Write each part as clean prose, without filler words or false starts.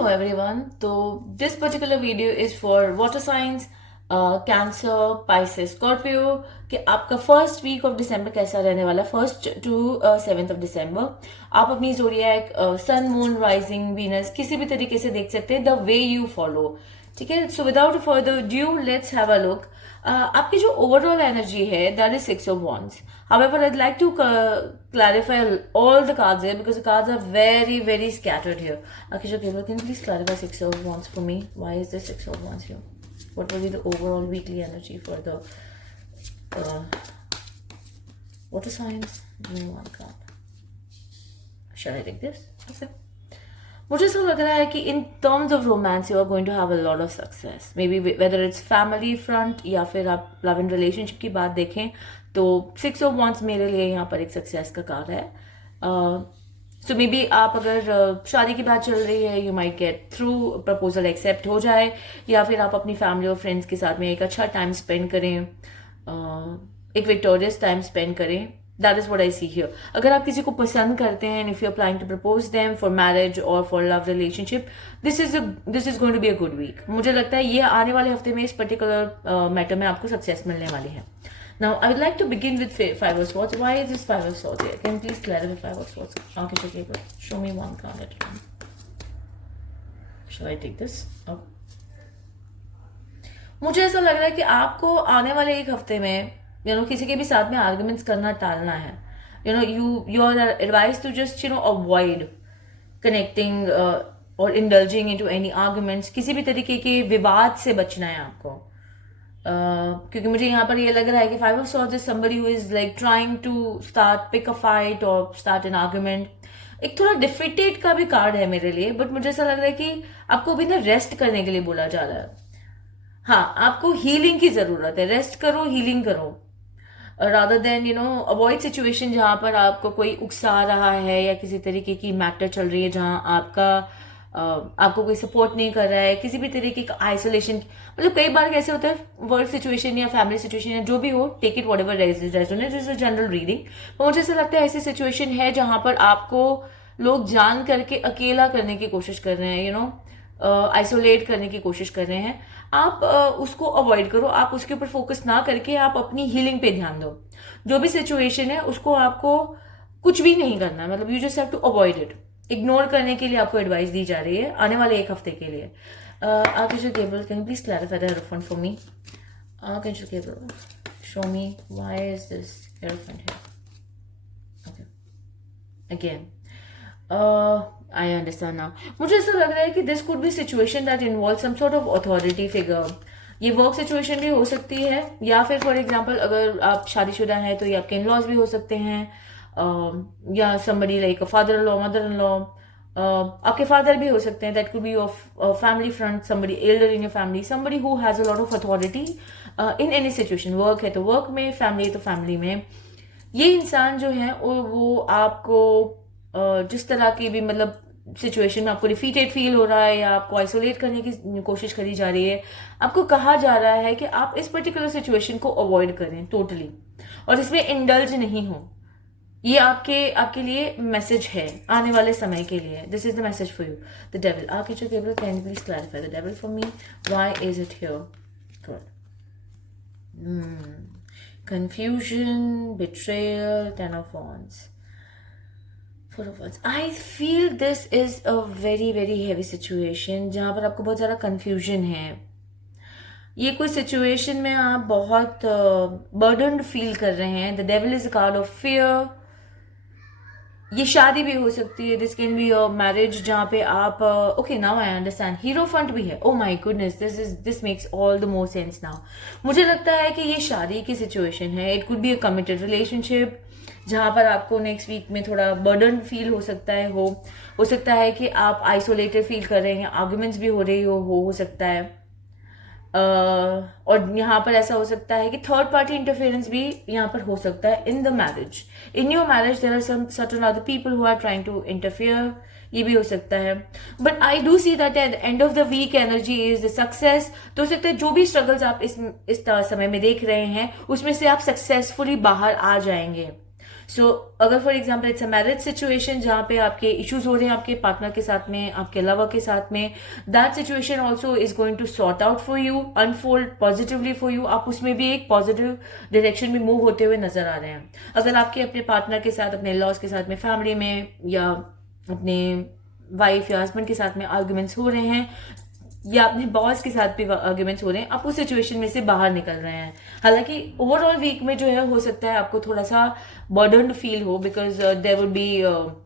Hello everyone. So this particular video is for water signs, cancer, Pisces, Scorpio कि आपका first week of December कैसा रहने वाला, 1st to 7th of December. आप अपनी जोडिएक सन, moon, rising, Venus किसी भी तरीके से देख सकते हैं, द वे यू फॉलो। ठीक है, so without further due let's have a look. आपकी जो ओवरऑल एनर्जी है that is 6 of wands. However, I'd like to clarify all the cards here because the cards are very, very scattered here. Akisha Kebal, can you please clarify 6 of wands for me? Why is there 6 of wands here? What will be the overall weekly energy for the water signs? Give me one card. Shall I take this? Okay. मुझे ऐसा लग रहा है कि in terms of romance you are going to have a lot of success, maybe whether it's family front या फिर आप love and relationship की बात देखें तो 6 of wands मेरे लिए यहाँ पर एक सक्सेस का कार्ड है। सो मे बी आप अगर शादी की बात चल रही है, you might get through, proposal accept हो जाए, या फिर आप अपनी फैमिली और फ्रेंड्स के साथ में एक अच्छा टाइम स्पेंड करें, एक विक्टोरियस टाइम स्पेंड करें। That is what I see here. अगर आप किसी को पसंद करते हैं, if you are planning to propose them for marriage और for love relationship, this is going to be a good week. मुझे लगता है ये आने वाले हफ्ते में इस पर्टिकुलर मैटर में आपको सक्सेस मिलने वाली है। Now, I would like to begin with 5 of swords. Why is this 5 of swords here? Can you please clarify 5 of swords? Okay, show me one card at a time. Shall I take this? Oh. मुझे ऐसा लग रहा है कि आपको आने वाले एक हफ्ते में किसी के भी साथ में आर्ग्यूमेंट्स करना टालना है। Your advice to just avoid connecting और इंडल्जिंग इनटू एनी आर्ग्यूमेंट्स। किसी भी तरीके के विवाद से बचना है आपको। क्योंकि मुझे यहाँ पर ये लग रहा है कि 5 of swords is somebody who is like trying to pick a fight or start an argument. एक थोड़ा डिफिटेड का भी कार्ड है मेरे लिए, बट मुझे ऐसा लग रहा है कि आपको अभी ना रेस्ट करने के लिए बोला जा रहा है। हाँ, आपको हीलिंग की जरूरत है, रेस्ट करो, हीलिंग करो, रादर देन अवॉइड सिचुएशन जहां पर आपको कोई उकसा रहा है या किसी तरीके की मैटर चल रही है जहां आपको कोई सपोर्ट नहीं कर रहा है, किसी भी तरीके का आइसोलेशन। मतलब कई बार कैसे होता है, वर्क सिचुएशन या फैमिली सिचुएशन या जो भी हो, take it whatever resonates, this is a general reading. तो मुझे ऐसा लगता है ऐसी सिचुएशन है जहां पर आपको लोग जान करके अकेला करने की कोशिश कर रहे हैं, आइसोलेट करने की कोशिश कर रहे हैं। आप उसको अवॉइड करो, आप उसके ऊपर फोकस ना करके आप अपनी हीलिंग पे ध्यान दो। जो भी सिचुएशन है उसको आपको कुछ भी नहीं करना है, मतलब you just have to avoid it. Ignore करने के लिए आपको एडवाइस दी जा रही है आने वाले एक हफ्ते के लिए। Archangel Gabriel, can you please clarify the Hierophant for me? Archangel Gabriel, show me why is this Hierophant here? Okay. Again. I understand now. मुझे ऐसा लग रहा है कि this could be situation that involves some sort of authority figure. ये work situation भी हो सकती है, या फिर फॉर एग्जाम्पल अगर आप शादीशुदा हैं तो ये आपके इन लॉज भी हो सकते हैं, या somebody like a father in law, mother in law, आपके फादर भी हो सकते हैं, that could be of family front, somebody elder in your family, somebody who has a lot of authority in any situation. Work है तो work में, family है तो फैमिली में। ये इंसान जो है वो आपको जिस तरह की भी मतलब सिचुएशन में आपको डिफीटेड फील हो रहा है या आपको आइसोलेट करने की कोशिश करी जा रही है, आपको कहा जा रहा है कि आप इस पर्टिकुलर सिचुएशन को अवॉइड करें टोटली, और इसमें इंडल्ज नहीं हो। ये आपके लिए मैसेज है आने वाले समय के लिए। This is the message for you. The devil, archangel Gabriel, can you please clarify the devil for me? Why is it here? Good. Confusion, betrayal, 10 of wands, 4 of wands. I feel this is a very very heavy situation जहां पर आपको बहुत ज़्यादा confusion है। ये कोई situation में आप बहुत बर्डन्ड फील कर रहे हैं। The devil is a card of fear. ये शादी भी हो सकती है, this can be a marriage जहाँ पे आप ओके नाउ आई अंडरस्टैंड, हीरोफंट भी है। Oh my goodness, this makes all the more sense now. मुझे लगता है कि ये शादी की सिचुएशन है। It could be a committed relationship जहां पर आपको नेक्स्ट वीक में थोड़ा बर्डन फील हो सकता है। हो सकता है कि आप आइसोलेटेड फील कर रहे हैं, आर्ग्यूमेंट्स भी हो रही हो सकता है। और यहाँ पर ऐसा हो सकता है कि थर्ड पार्टी इंटरफेरेंस भी यहाँ पर हो सकता है in the marriage. In your marriage there are some certain other people who are trying to interfere, ये भी हो सकता है। But I do see that at the end of the week energy is the success. तो हो सकता है जो भी स्ट्रगल्स आप इस समय में देख रहे हैं उसमें से आप सक्सेसफुली बाहर आ जाएंगे। सो अगर for example it's a marriage situation जहाँ पे आपके इश्यूज हो रहे हैं आपके पार्टनर के साथ में, आपके लवर के साथ में, that situation also is going to sort out for you, unfold positively for you. आप उसमें भी एक पॉजिटिव डायरेक्शन में मूव होते हुए नजर आ रहे हैं। अगर आपके अपने पार्टनर के साथ, अपने लॉस के साथ में, फैमिली में या अपने वाइफ या हस्बैंड के साथ में आर्ग्यूमेंट्स हो रहे हैं या अपने बॉस के साथ भी आर्ग्यूमेंट्स हो रहे हैं, आप उस सिचुएशन में से बाहर निकल रहे हैं। हालांकि ओवरऑल वीक में जो है हो सकता है आपको थोड़ा सा बर्डन फील हो, because there would be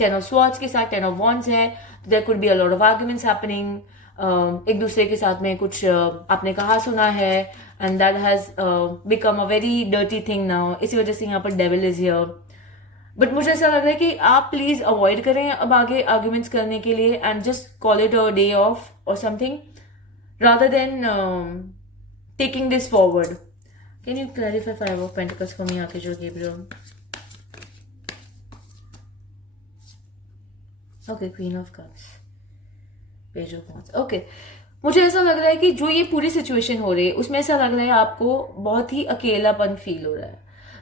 10 of swords के साथ 10 ऑफ वॉन्ड्स है, there could be a lot of arguments happening. एक दूसरे के साथ में कुछ आपने कहा सुना है and that has become a very dirty thing now, इसी वजह से यहाँ पर डेविल इज हियर। बट मुझे ऐसा लग रहा है कि आप प्लीज अवॉइड करें अब आगे आर्ग्यूमेंट्स करने के लिए and just call it a day of और something rather than taking this forward. Can you clarify Five of Pentacles for me, Archangel Gabriel? Okay, Queen of Cups, Page of Wands. Okay, मुझे ऐसा लग रहा है कि जो ये पूरी सिचुएशन हो रही है उसमें ऐसा लग रहा है आपको बहुत ही अकेलापन फील हो रहा है।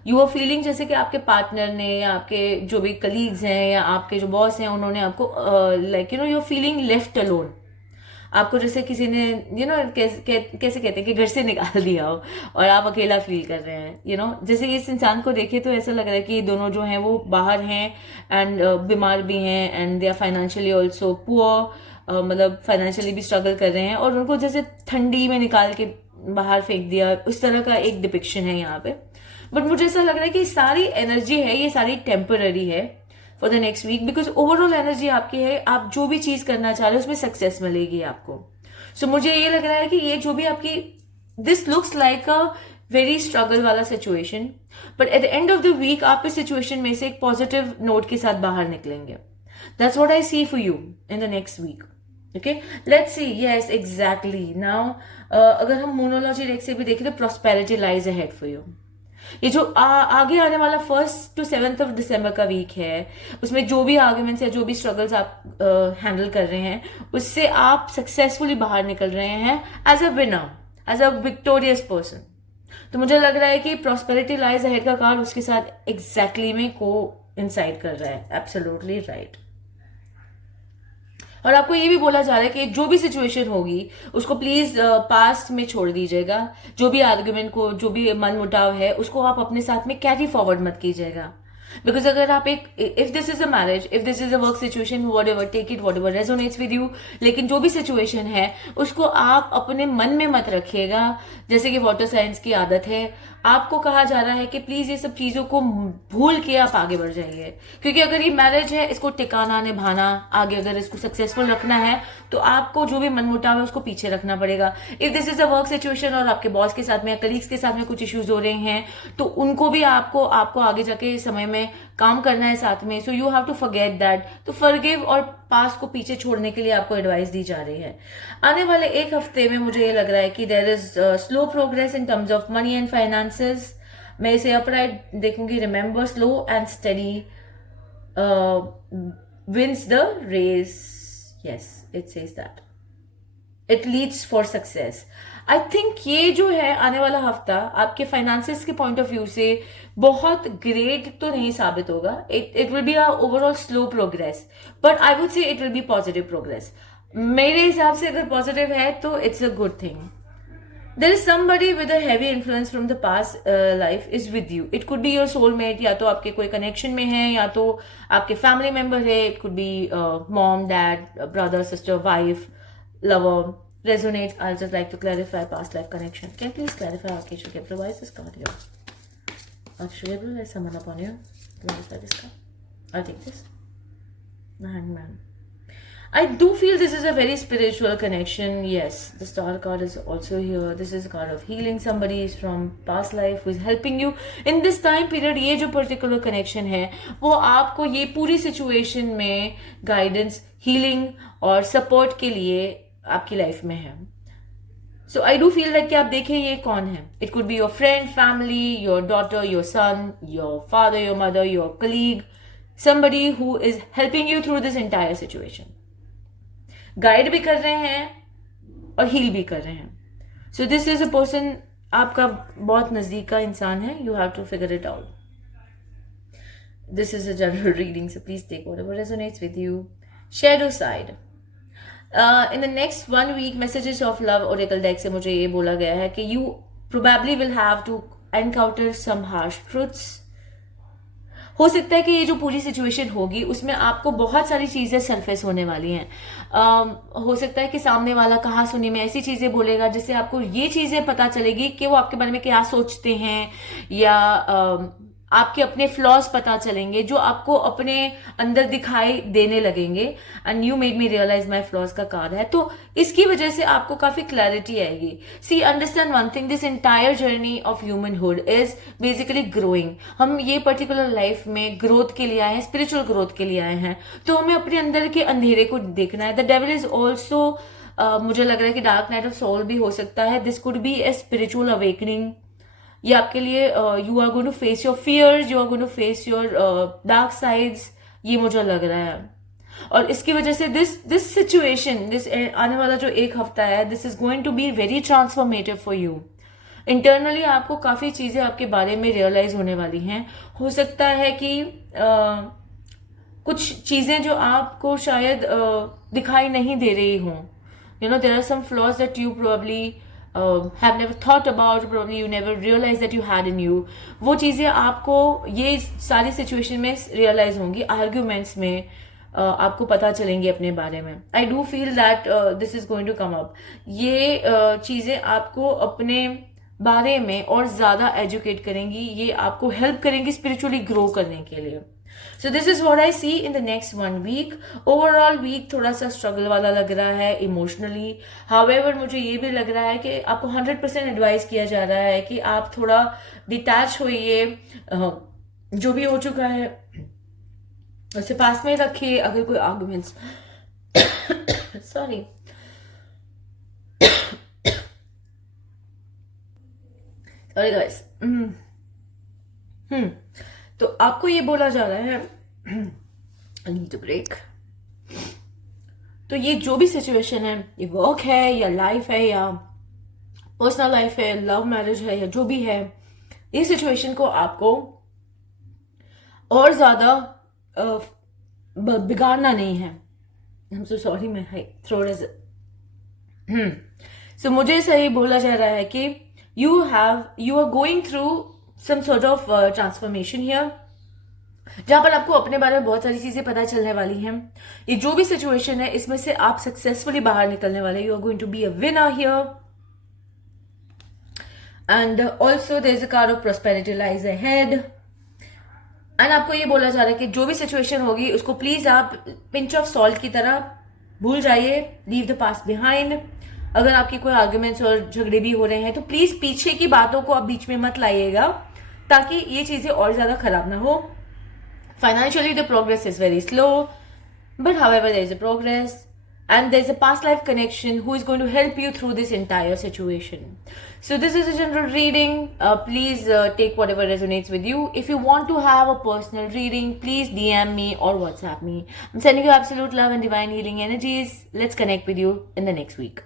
यू आर फीलिंग जैसे कि आपके पार्टनर ने या आपके जो भी कलीग्स हैं या आपके जो बॉस हैं उन्होंने आपको like you know you are feeling left alone. आपको जैसे किसी ने कैसे कहते हैं कि घर से निकाल दिया हो और आप अकेला फील कर रहे हैं। जैसे इस इंसान को देखे तो ऐसा लग रहा है कि दोनों जो हैं वो बाहर हैं एंड बीमार भी हैं and they are financially also poor, मतलब फाइनेंशियली भी स्ट्रगल कर रहे हैं और उनको जैसे ठंडी में निकाल के बाहर फेंक दिया, उस तरह का एक डिपिक्शन है यहाँ पे। बट मुझे ऐसा लग रहा है कि सारी एनर्जी है ये सारी टेम्पररी है for the next week, because overall energy आपकी है, आप जो भी चीज करना चाह रहे हो उसमें सक्सेस मिलेगी आपको। सो मुझे ये लग रहा है कि ये जो भी आपकी this looks like a very struggle वाला situation, but at the end of the week आप इस सिचुएशन में से एक पॉजिटिव नोट के साथ बाहर निकलेंगे। That's what I see for you in the next week. Okay, let's see. Yes, exactly. Now अगर हम मोनोलॉजी डेक से भी देखें तो prosperity lies ahead for you. ये जो आगे आने वाला 1st to 7th of December का वीक है उसमें जो भी आर्ग्यूमेंट्स या जो भी स्ट्रगल्स आप हैंडल कर रहे हैं उससे आप सक्सेसफुली बाहर निकल रहे हैं as a winner, as a victorious person. तो मुझे लग रहा है कि प्रॉस्पेरिटी लाइज अहेड का कार्ड उसके साथ एग्जैक्टली में को इंसाइड कर रहा है। Absolutely right. और आपको ये भी बोला जा रहा है कि जो भी सिचुएशन होगी उसको प्लीज पास्ट में छोड़ दीजिएगा। जो भी आर्ग्यूमेंट को, जो भी मन मुटाव है उसको आप अपने साथ में कैरी फॉरवर्ड मत कीजिएगा। बिकॉज अगर आप एक if this is a marriage, if this is a work situation, whatever, take it whatever resonates with you, लेकिन जो भी सिचुएशन है उसको आप अपने मन में मत रखिएगा। जैसे कि वाटर साइंस की आदत है, आपको कहा जा रहा है कि प्लीज ये सब चीजों को भूल के आप आगे बढ़ जाइए, क्योंकि अगर ये मैरिज है इसको टिकाना, निभाना, आगे अगर इसको सक्सेसफुल रखना है तो आपको जो भी मनमुटाव है उसको पीछे रखना पड़ेगा। If this is a work situation और आपके बॉस के साथ में, कलीग्स के साथ में कुछ इश्यूज हो रहे हैं तो उनको भी आपको आगे जाके समय में काम करना है साथ में। So you have to forget that. तो फॉरगिव और पास्ट को पीछे छोड़ने के लिए आपको एडवाइस दी जा रही है। आने वाले एक हफ्ते में मुझे ये लग रहा है कि there is slow progress in terms of money and finances. मैं इसे अपराइट देखूंगी। Remember, slow and steady wins the race. Yes, it says that it leads for success. I think ये जो है आने वाला हफ्ता आपके फाइनेंसेस के पॉइंट ऑफ व्यू से बहुत ग्रेट तो नहीं साबित होगा। It will be a overall slow progress, but I would say it will be positive progress. मेरे हिसाब से अगर पॉजिटिव है तो it's a good thing. There is somebody with a heavy influence from the past life is with you. It could be your soulmate, या तो आपके कोई कनेक्शन में है, या तो आपके फैमिली मेंबर है. It could be mom, dad, brother, sister, wife, lover. Resonates. I'll just like to clarify past life connection. Can you please clarify, Archangel Gabriel? Why is this card here? Archangel Gabriel, there's someone upon you. Clarify this card. I'll take this. The Hangman. I do feel this is a very spiritual connection. Yes, the star card is also here. This is a card of healing. Somebody is from past life who is helping you in this time period. ये जो particular connection है वो आपको ये पूरी situation में guidance, healing और support के लिए आपकी life में है. So I do feel that कि आप देखें ये कौन है. It could be your friend, family, your daughter, your son, your father, your mother, your colleague, somebody who is helping you through this entire situation. Guide भी कर रहे हैं और हील भी कर रहे हैं. So this is a person आपका बहुत नजदीक का इंसान है. You have to figure it out. this is a general reading, so please take whatever resonates with you. Shadow side. In the next 1 week, messages of love oracle deck से मुझे ये बोला गया है कि you probably will have to encounter some harsh truths. हो सकता है कि ये जो पूरी सिचुएशन होगी उसमें आपको बहुत सारी चीजें सरफेस होने वाली हैं. हो सकता है कि सामने वाला कहा सुनी में ऐसी चीजें बोलेगा जिससे आपको ये चीजें पता चलेगी कि वो आपके बारे में क्या सोचते हैं, या आपके अपने फ्लॉज पता चलेंगे जो आपको अपने अंदर दिखाई देने लगेंगे. And you made me realise my flaws का कार्ड है, तो इसकी वजह से आपको काफी क्लैरिटी आएगी. See understand one thing, this entire journey of humanhood is basically growing. हम ये पर्टिकुलर लाइफ में ग्रोथ के लिए आए हैं, स्पिरिचुअल ग्रोथ के लिए आए हैं, तो हमें अपने अंदर के अंधेरे को देखना है. द डेविल इज ऑल्सो, मुझे लग रहा है कि डार्क नाइट ऑफ सोल भी हो सकता है. This could be a spiritual awakening. ये आपके लिए you are going to face your fears, you are going to face your dark sides, ये मुझे लग रहा है. और इसकी वजह से दिस सिचुएशन, दिस आने वाला जो एक हफ्ता है, this is going to be very transformative for you. Internally आपको काफी चीजें आपके बारे में रियलाइज होने वाली हैं. हो सकता है कि कुछ चीजें जो आपको शायद दिखाई नहीं दे रही हों. You know, there are some flaws that you probably have never thought about, probably you never realized that you had in you. वो चीज़ें आपको ये सारी सिचुएशन में रियलाइज होंगी. आर्ग्यूमेंट्स में आपको पता चलेंगी अपने बारे में. I do feel that this is going to come up. ये चीज़ें आपको अपने बारे में और ज़्यादा एजुकेट करेंगी, ये आपको हेल्प करेंगी स्पिरिचुअली ग्रो करने के लिए. So this is what I see in the next 1 week. Overall week थोड़ा सा स्ट्रगल वाला लग रहा है इमोशनली. However मुझे ये भी लग रहा है कि आपको 100% एडवाइस किया जा रहा है कि आप थोड़ा डिटैच होइए. जो भी हो चुका है उसे पास में रखिए. अगर कोई आर्गुमेंट्स सॉरी गाइस, तो आपको ये बोला जा रहा है I need a break. तो ये जो भी सिचुएशन है, ये वर्क है या लाइफ है या पर्सनल लाइफ है, लव मैरिज है या जो भी है, ये सिचुएशन को आपको और ज्यादा बिगाड़ना नहीं है. I'm so sorry, my throat is so मुझे सही बोला जा रहा है कि you are going through some sort of transformation here, जहां पर आपको अपने बारे में बहुत सारी चीजें पता चलने वाली हैं. ये जो भी सिचुएशन है इसमें से आप सक्सेसफुली बाहर निकलने वाले. You are going to be a winner here. And also there is a card of prosperity lies ahead. एंड आपको ये बोला जा रहा है कि जो भी सिचुएशन होगी उसको प्लीज आप पिंच ऑफ सॉल्ट की तरह भूल जाइए. Leave the past behind. अगर आपकी कोई आर्ग्यूमेंट्स और झगड़े भी हो रहे हैं तो प्लीज पीछे की बातों को आप बीच में मत लाइएगा, ताकि ये चीजें और ज्यादा खराब ना हो. Financially, the progress is very slow, but however, there is a progress, and there is a past life connection who is going to help you through this entire situation. So this is a general reading. Please take whatever resonates with you. If you want to have a personal reading, please DM me or WhatsApp me. I'm sending you absolute love and divine healing energies. Let's connect with you in the next week.